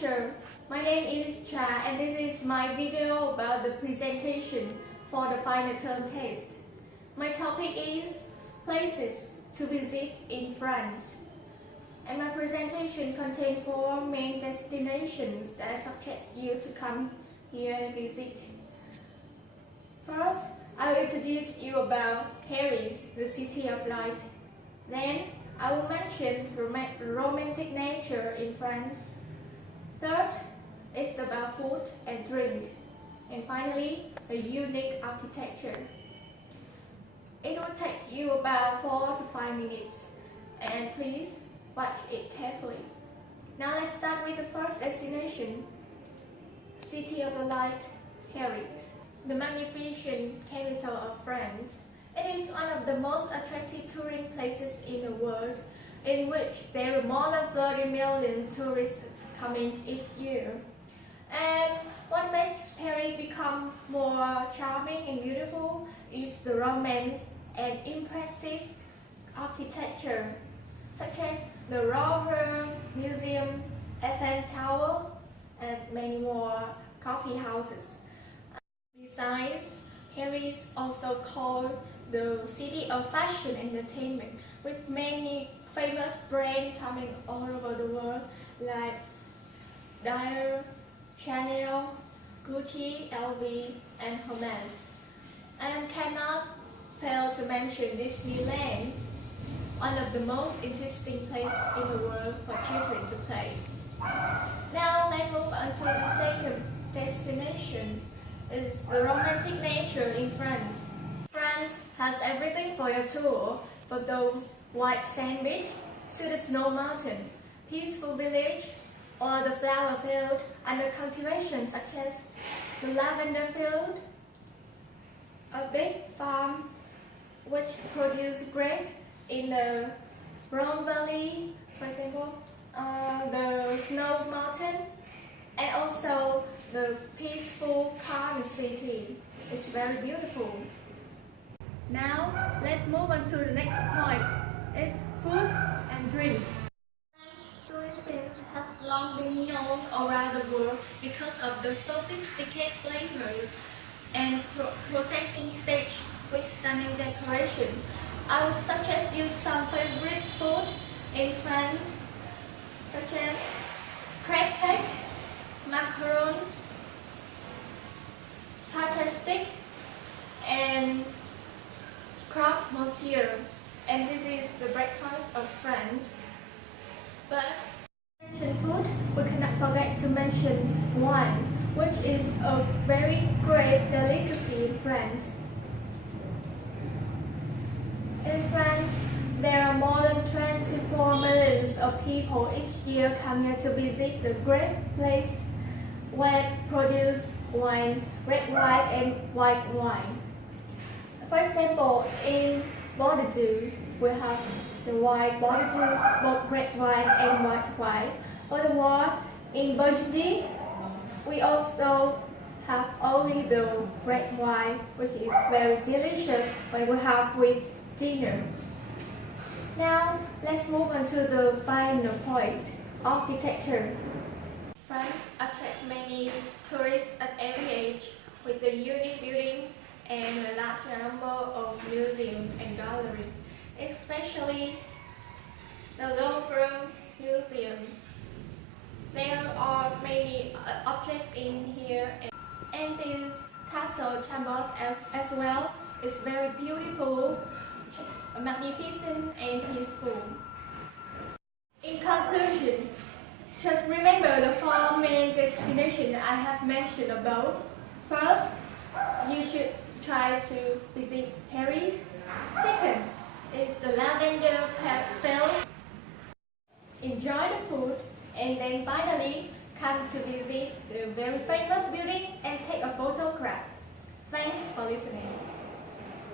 teacher. My name is Cha and this is my video about the presentation for the final term test. My topic is places to visit in France. And my presentation contains 4 main destinations that I suggest you to come here and visit. First, I will introduce you about Paris, the city of light. Then, I will mention romantic nature in France. Third, it's about food and drink. And finally, a unique architecture. It will take you about 4 to 5 minutes. And please watch it carefully. Now let's start with the first destination, City of the Light, Paris. The magnificent capital of France. It is one of the most attractive touring places in the world, in which there are more than 30 million tourists coming each year. And what makes Paris become more charming and beautiful is the romance and impressive architecture, such as the Louvre Museum, Eiffel Tower, and many more coffee houses. Besides, Paris is also called the city of fashion and entertainment, with many famous brands coming all over the world like Dior, Chanel, Gucci, LV, and Hermes. And cannot fail to mention Disneyland, one of the most interesting places in the world for children to play. Now let's move on to the second destination, is the romantic nature in France. France has everything for your tour, from those white sand beach to the snow mountain, peaceful village, or the flower field under cultivation such as the lavender field, a big farm which produces grape in the Rhone Valley, for example, the snow mountain, and also the peaceful, calm city. It's very beautiful. Now, let's move on to the next point. It's food and drink. French cuisine has long been known around the world because of the sophisticated flavors and processing stage with stunning decoration. I would suggest you some favorite food in France, such as crab cake, macaron, tartar stick, and croque monsieur. And this is the breakfast of France. But mention food, we cannot forget to mention wine, which is a very great delicacy in France. In France, there are more than 24 million of people each year come here to visit the great place where produce wine, red wine and white wine. For example, in Bordeaux, we have the white Bordeaux, both red wine and white wine. Furthermore, in Burgundy, we also have only the red wine, which is very delicious when we have with dinner. Now, let's move on to the final point, architecture. France attracts many tourists at every age with the unique building and a large number of museums and galleries, especially the Louvre Museum. There are many objects in here, and this castle Chambord as well is very beautiful, magnificent and peaceful. In conclusion, just remember the 4 main destinations I have mentioned above. First, you should try to visit Paris. Second, is the lavender field. Enjoy the food, and then finally come to visit the very famous building and take a photograph. Thanks for listening.